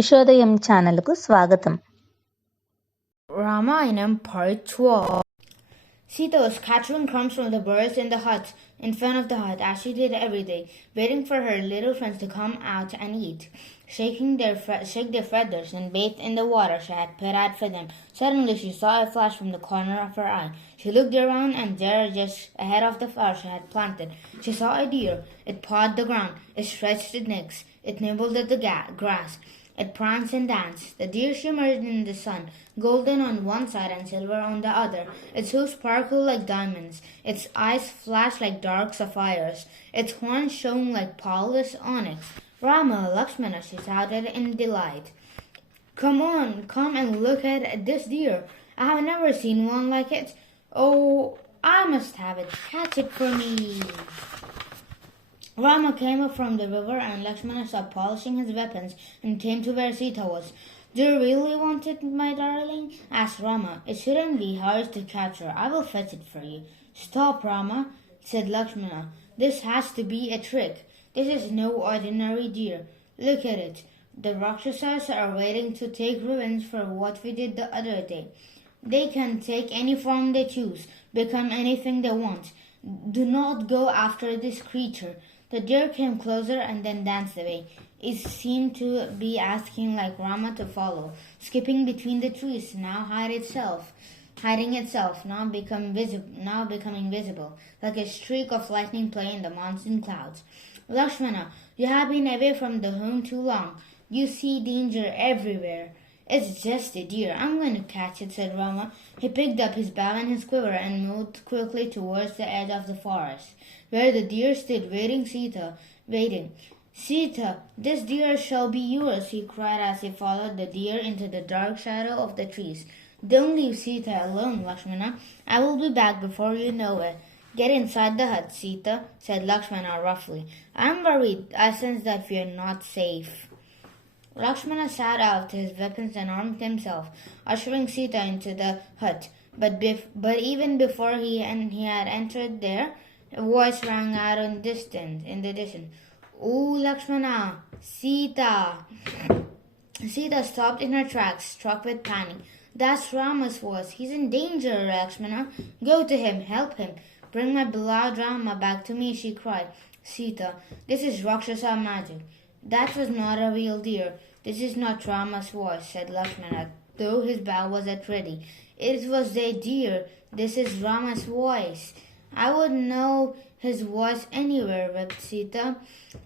ఉషోదయం ఛానల్కు స్వాగతం. Ramayana Part 12. Sita was scattering crumbs from the birds in the hut in front of the hut, as she did every day, waiting for her little friends to come out and eat. Shake their feathers and bathe in the water she had put out for them. Suddenly she saw a flash from the corner of her eye. She looked around, and there, just ahead of the flower she had planted, she saw a deer. It pawed the ground, it stretched its necks, it nibbled at the grass. It pranced and danced. The deer shimmered in the sun, golden on one side and silver on the other. Its hooves sparkled like diamonds. Its eyes flashed like dark sapphires. Its horns shone like polished onyx. Rama, Lakshmana, she shouted in delight. Come on, come and look at this deer. I have never seen one like it. Oh, I must have it. Catch it for me. Rama came up from the river, and Lakshmana stopped polishing his weapons and came to where Sita was. Do you really want it, my darling? Asked Rama. It shouldn't be hard to capture. I will fetch it for you. Stop, Rama, said Lakshmana. This has to be a trick. This is no ordinary deer. Look at it. The Rakshasas are waiting to take revenge for what we did the other day. They can take any form they choose, become anything they want. Do not go after this creature. The deer came closer and then danced away. It seemed to be asking like Rama to follow, skipping between the trees, hiding itself, now becoming visible, like a streak of lightning playing in the monsoon clouds. Lakshmana, you have been away from the home too long. You see danger everywhere. It's just a deer. I'm going to catch it, said Rama. He picked up his bow and his quiver and moved quickly towards the edge of the forest, where the deer stood waiting. Sita, this deer shall be yours, he cried as he followed the deer into the dark shadow of the trees. Don't leave Sita alone, Lakshmana. I will be back before you know it. Get inside the hut, Sita, said Lakshmana roughly. I'm worried. I sense that we are not safe. Lakshmana sat out his weapons and armed himself, ushering Sita into the hut. But even before he had entered there, a voice rang out in the distance. Oh, Lakshmana! Sita! Sita stopped in her tracks, struck with panic. That's Rama's voice. He's in danger, Lakshmana. Go to him, help him. Bring my beloved Rama back to me, she cried. Sita, this is Rakshasa magic. That was not a real deer. This is not Rama's voice, said Lakshmana, though his bow was at ready. It was a deer. This is Rama's voice. I would know his voice anywhere, wept Sita.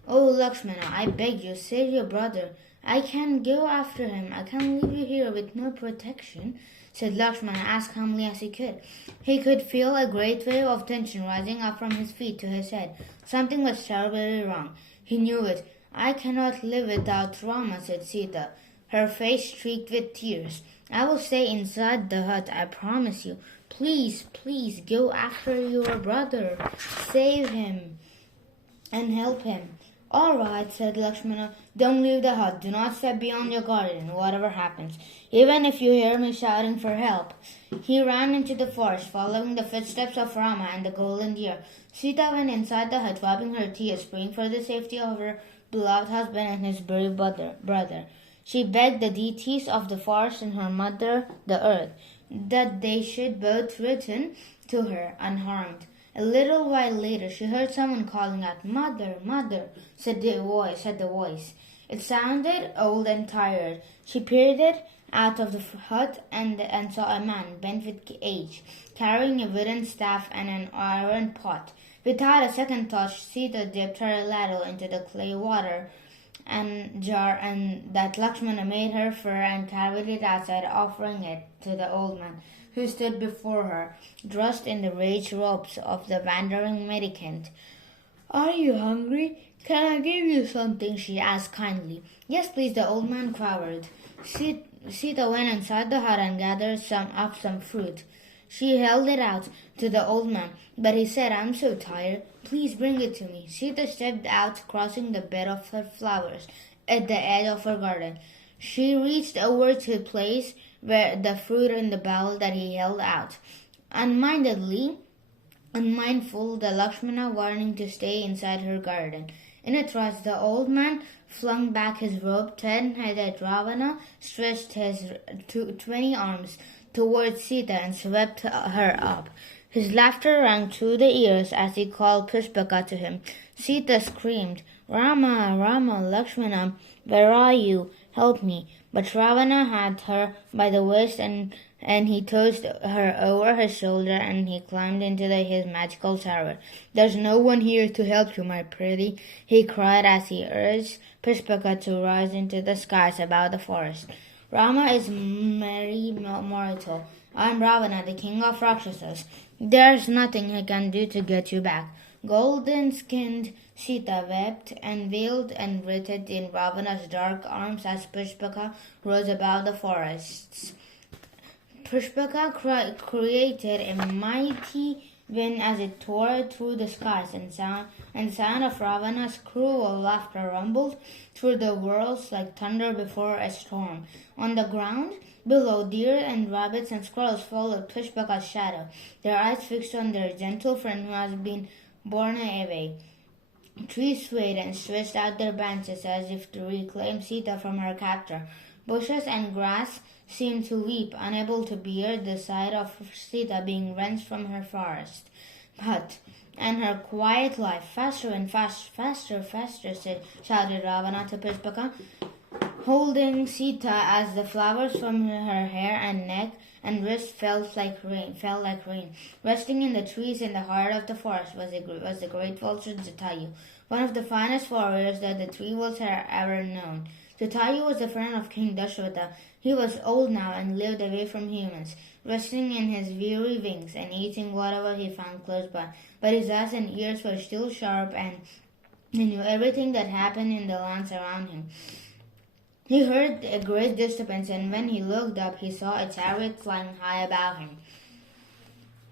Oh, Lakshmana, I beg you, save your brother. I can't go after him. I can't leave you here with no protection, said Lakshmana as calmly as he could. He could feel a great wave of tension rising up from his feet to his head. Something was terribly wrong. He knew it. I cannot live without Rama, said Sita, her face streaked with tears. I will stay inside the hut, I promise you. Please, please, go after your brother. Save him and help him. All right, said Lakshmana. Don't leave the hut. Do not step beyond your garden, whatever happens, even if you hear me shouting for help. He ran into the forest, following the footsteps of Rama and the golden deer. Sita went inside the hut, wiping her tears, praying for the safety of her beloved husband and his brave brother. She begged the deities of the forest and her mother, the earth, that they should both return to her unharmed. A little while later, she heard someone calling out, Mother, Mother, said the voice. It sounded old and tired. She peered out of the hut and saw a man, bent with age, carrying a wooden staff and an iron pot. Without a second thought, Sita dipped her ladle into the clay water and jar and that Lakshmana made her for and carried it outside, offering it to the old man, who stood before her, dressed in the rich robes of the wandering mendicant. Are you hungry? Can I give you something? She asked kindly. Yes, please, the old man quavered. Sita went inside the hut and gathered some fruit. She held it out to the old man, but he said, I'm so tired. Please bring it to me. Sita stepped out, crossing the bed of her flowers at the edge of her garden. She reached over to the place where the fruit in the bowl that he held out. Unmindful, the Lakshmana warning to stay inside her garden. In a trice, the old man flung back his robe. Ten-headed Ravana stretched his 20 arms towards Sita and swept her up. His laughter rang through the ears as he called Pushpaka to him. Sita screamed, "Rama, Rama, Lakshmana, where are you? Help me." But Ravana had her by the waist and he tossed her over his shoulder and he climbed into his magical chariot. "There's no one here to help you, my pretty," he cried as he urged Pushpaka to rise into the skies above the forest. "Rama is merry mortal. I'm Ravana, the king of Rakshasas. There's nothing he can do to get you back." Golden-skinned Sita wept and wailed and writhed in Ravana's dark arms as Pushpaka rose above the forests. Pushpaka created a mighty wind as it tore through the skies, and the sound of Ravana's cruel laughter rumbled through the worlds like thunder before a storm. On the ground below, deer and rabbits and squirrels followed Pushpaka's shadow, their eyes fixed on their gentle friend who has been borne away. Trees swayed and stretched out their branches as if to reclaim Sita from her captor. Bushes and grass seemed to weep, unable to bear the sight of Sita being wrenched from her forest hut and her quiet life. "Faster and faster, shouted Ravana to Pushpaka, holding Sita as the flowers from her hair and neck and wrist fell like rain. Resting in the trees in the heart of the forest was the great vulture Jatayu, one of the finest warriors that the three worlds had ever known. Jatayu was a friend of King Dashrath. He was old now and lived away from humans, resting in his weary wings and eating whatever he found close by. But his eyes and ears were still sharp, and he knew everything that happened in the lands around him. He heard a great disturbance, and when he looked up, he saw a chariot flying high above him.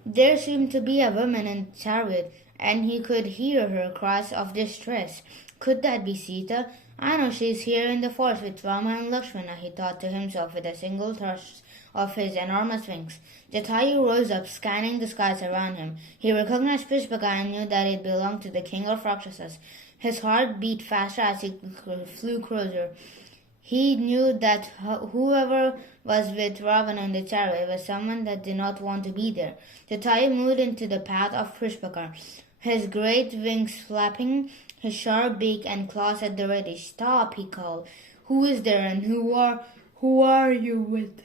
There seemed to be a woman in the chariot, and he could hear her cries of distress. Could that be Sita? "I know she is here in the forest with Rama and Lakshmana," he thought to himself with a single thrust of his enormous wings. Jatayu rose up, scanning the skies around him. He recognized Pushpaka and knew that it belonged to the king of Rakshasas. His heart beat faster as he flew closer. He knew that whoever was with Ravana in the chariot was someone that did not want to be there. Jatayu moved into the path of Pushpaka, his great wings flapping, his sharp beak and claws at the ready. "Stop," he called. "Who is there, and who are you with?"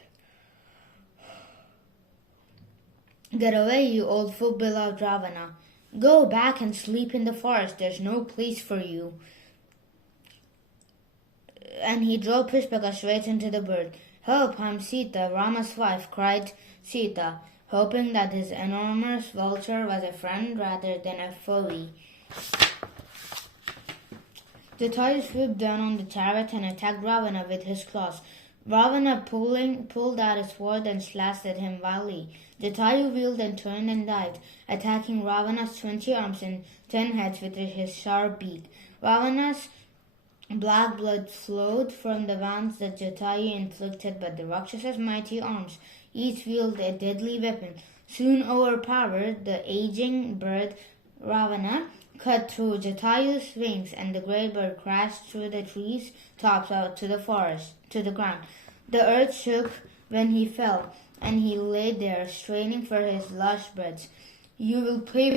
"Get away, you old fool, beloved Ravana. Go back and sleep in the forest. There's no place for you." And he drove Pushpaka straight into the bird. "Help, I'm Sita, Rama's wife," cried Sita, hoping that his enormous vulture was a friend rather than a foe. Jatayu swooped down on the chariot and attacked Ravana with his claws. Ravana pulled out a sword and slashed at him wildly. Jatayu wheeled and turned and dived, attacking Ravana's 20 arms and 10 heads with his sharp beak. Ravana's black blood flowed from the wounds that Jatayu inflicted, but the Rakshas's mighty arms each wielded a deadly weapon. Soon overpowered, the aging bird Ravana cut through Jatayu's wings, and the great bird crashed through the trees tops out to the ground. The earth shook when he fell, and he lay there straining for his last breaths. "You will pay